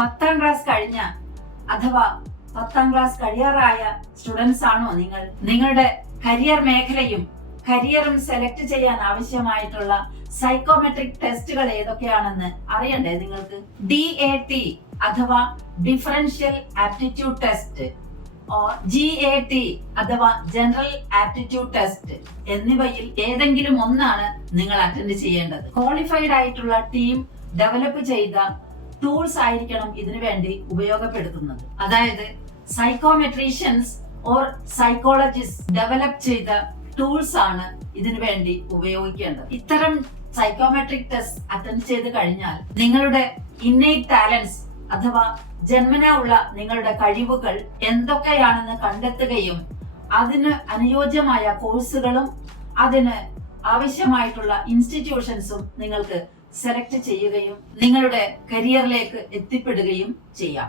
10ാം class കഴിഞ്ഞ അഥവാ 10ാം class കഴിയാറായ students ആണോ നിങ്ങൾ? നിങ്ങളുടെ കരിയർ മേഖലയും കരിയറും സെലക്ട് ചെയ്യാൻ ആവശ്യമായിട്ടുള്ള സൈക്കോമെട്രിക് ടെസ്റ്റുകൾ ഏതൊക്കെയാണെന്ന് അറിയണ്ടേ നിങ്ങൾക്ക്? DAT അഥവാ ഡിഫറൻഷ്യൽ ആപ്റ്റിറ്റ്യൂഡ് ടെസ്റ്റ്, GAT അഥവാ ജനറൽ ആപ്റ്റിറ്റ്യൂഡ് ടെസ്റ്റ് എന്നിവയിൽ ഏതെങ്കിലും ഒന്നാണ് നിങ്ങൾ അറ്റൻഡ് ചെയ്യേണ്ടത്. ക്വാളിഫൈഡ് ആയിട്ടുള്ള ടീം ഡെവലപ്പ് ചെയ്ത ടൂൾസ് ആയിരിക്കണം ഇതിനു വേണ്ടി ഉപയോഗപ്പെടുത്തുന്നത്. അതായത് സൈക്കോമെട്രീഷ്യൻസ് ഓർ സൈക്കോളജിസ്റ്റ് ഡെവലപ്പ് ചെയ്ത ടൂൾസ് ആണ് ഇതിനു വേണ്ടി ഉപയോഗിക്കേണ്ടത്. ഇത്തരം സൈക്കോമെട്രിക് ടെസ്റ്റ് അറ്റൻഡ് ചെയ്ത് കഴിഞ്ഞാൽ നിങ്ങളുടെ ഇന്നേറ്റ് ടാലൻസ് അഥവാ ജന്മനാ ഉള്ള നിങ്ങളുടെ കഴിവുകൾ എന്തൊക്കെയാണെന്ന് കണ്ടെത്തുകയും അതിന് അനുയോജ്യമായ കോഴ്സുകളും അതിന് ആവശ്യമായിട്ടുള്ള ഇൻസ്റ്റിറ്റ്യൂഷൻസും നിങ്ങൾക്ക് സെലക്ട് ചെയ്യുകയും നിങ്ങളുടെ കരിയറിലേക്ക് എത്തിപ്പെടുകയും ചെയ്യാം.